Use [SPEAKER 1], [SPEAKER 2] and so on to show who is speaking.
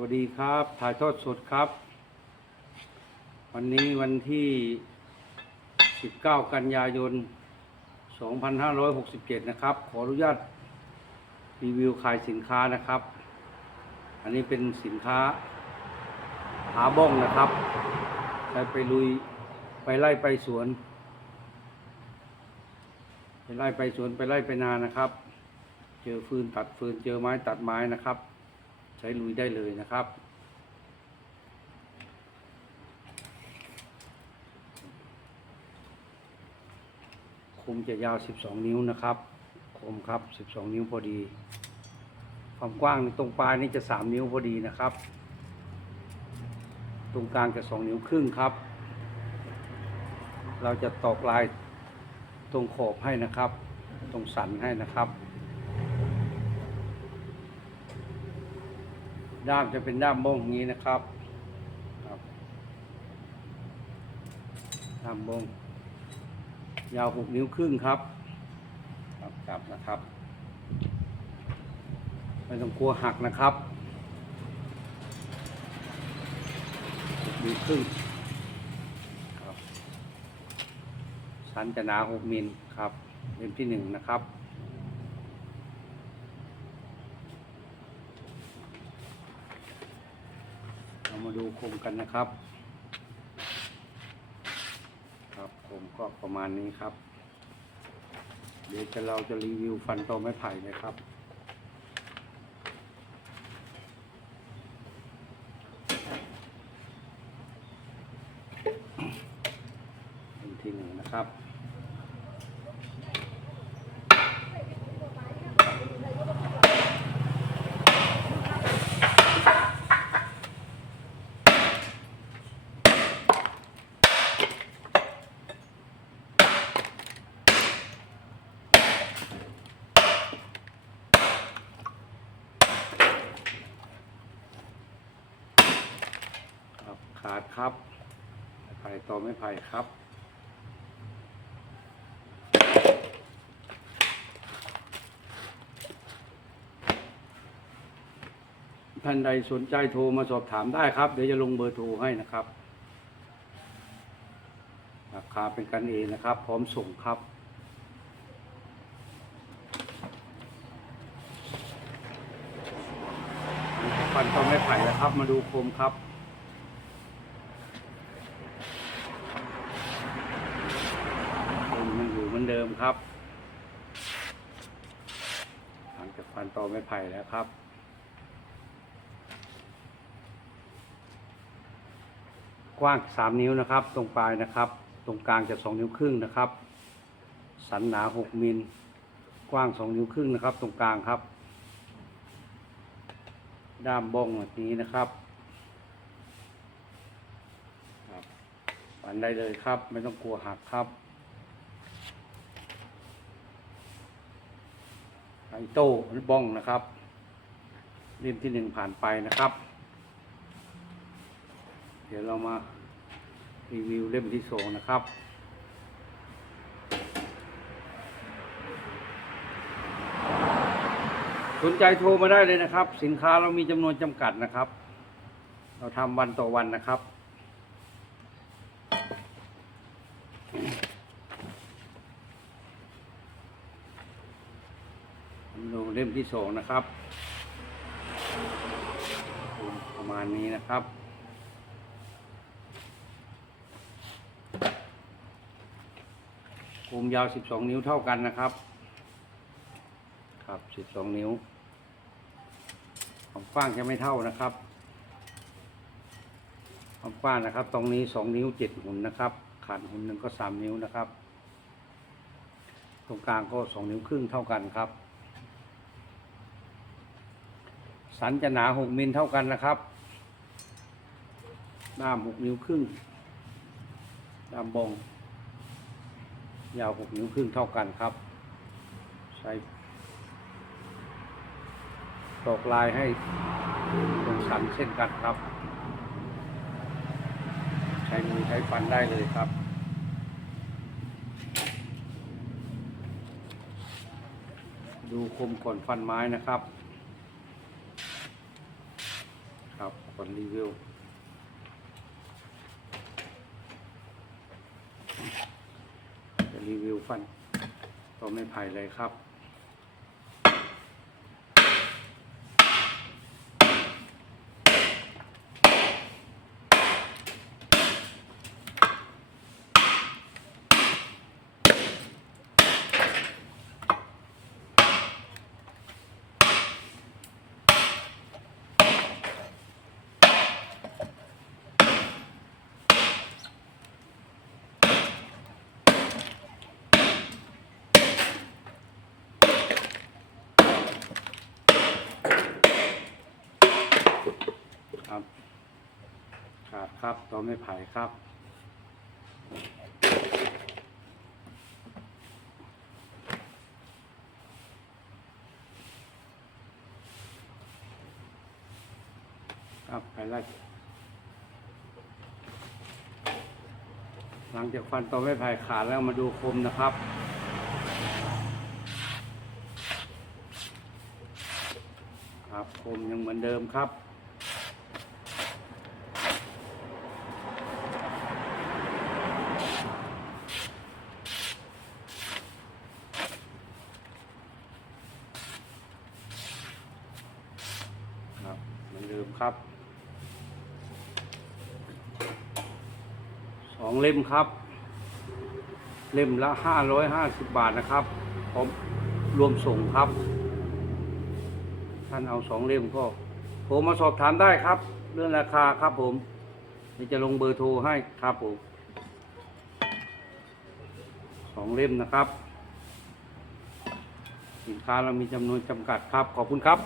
[SPEAKER 1] วัสดีครับ ถ่ายทอดสดครับ วันนี้วันที่ 19 กันยายน 2567 นะครับ ขออนุญาตรีวิวขายสินค้านะครับ อันนี้เป็นสินค้าหาบ้องนะครับใช้ไปลุยไปไล่ไปสวน ไปไล่ไปสวนไปไล่ไปนานะครับ เจอฟืนตัดฟืนเจอไม้ตัดไม้นะครับ ช้ลุยได้เลยนะครับ คมจะยาว 12 นิ้วนะครับ คมครับ 12 นิ้วพอดี ความกว้างตรงปลายนี่จะ 3 นิ้วพอดีนะครับ ตรงกลางจะ 2 นิ้วครึ่งครับ เราจะตอกลายตรงขอบให้นะครับ ตรงสันให้นะครับ ด้ามจะเป็นด้ามบ้งอย่างนี้นะครับครับ ด้ามบ้งยาวหกนิ้วครึ่งครับ ครับจับนะครับไม่ต้องกลัวหักนะครับหกนิ้วครึ่งครับชั้นจะหนาหกมิลครับเล่มที่หนึ่งนะครับ เรา มาดูโคมกันนะครับ ครับโคมก็ประมาณนี้ครับ เดี๋ยวจะเราจะรีวิวฟันตไม้ไผ่นะครับที่หนึ่งนะครับ ครับขาดครับไผ่ต่อไม้ไผ่ครับท่านใดสนใจโทรมาสอบถามได้ครับ เดี๋ยวจะลงเบอร์โทรให้นะครับ ราคาเป็นกันเองนะครับ พร้อมส่งครับ ฟันต่อไม้ไผ่แล้วครับ มาดูโคมครับ โคมมันอยู่เหมือ นเดิมครับหลังจากฟันตอไม้ไผ่แล้วครับ กว้าง3นิ้วนะครับ ตรงปลายนะครับ ตรงกลางจะ2นิ้วครึ่งนะครับ สันหนา6มิล กว้าง2นิ้วครึ่งนะครับ ตรงกลางครับ ด้ามบ้องแบบนี้นะครับครับฟันได้เลยครับ ไม่ต้องกลัวหักครับ อโต้หรือบ้องนะครับเล่มที่หนึ่งผ่านไปนะครับ เดี๋ยวเรามารีวิวเล่มที่สองนะครับสนใจโทรมาได้เลยนะครับ สินค้าเรามีจำนวนจำกัดนะครับ เราทำวันต่อวันนะครับ ดูเล่มที่สองนะครับ ประมาณนี้นะครับคูมยาว 12 นิ้วเท่ากันนะครับ ครับ 12 นิ้วความกว้างจะไม่เท่านะครับความกว้างนะครับ ตรงนี้ 2 นิ้ว 7 หุ่นนะครับ ขาดหุ่นหนึ่งก็ 3 นิ้วนะครับ ตรงกลางก็ 2 นิ้วครึ่งเท่ากันครับ สันจะหนา6มิลเท่ากันนะครับด้าม6นิ้วครึ่งด้ามบอง ยาว6นิ้วครึ่งเท่ากันครับ ใช้ตอกลายให้ตรงสันเช่นกันครับ ใช้มือใช้ฟันได้เลยครับดูคมก่อนฟันไม้นะครับ ครับคนรีวิวจะรีวิวฟันตัวไม่ไผ่เลยครับ ขาดครับ ตัวไม่ไผ่ครับ ครับไปไล่หลังจากฟันตัวไม่ไผ่ขาดแล้วมาดูคมนะครับครับคมยังเหมือนเดิมครับครับเหมือนเดิม ครับสองเล่มครับ เล่มละห้าร้อยห้าสิบบาทนะครับพร้อมรวมส่งครับ ท่านเอาสองเล่มก็โทรมาสอบถามได้ครับ เรื่องราคาครับผมเดี๋ยวจะลงเบอร์โทรให้ครับผมสองเล่มนะครับ สินค้าเรามีจำนวนจำกัดครับ ขอบคุณครับ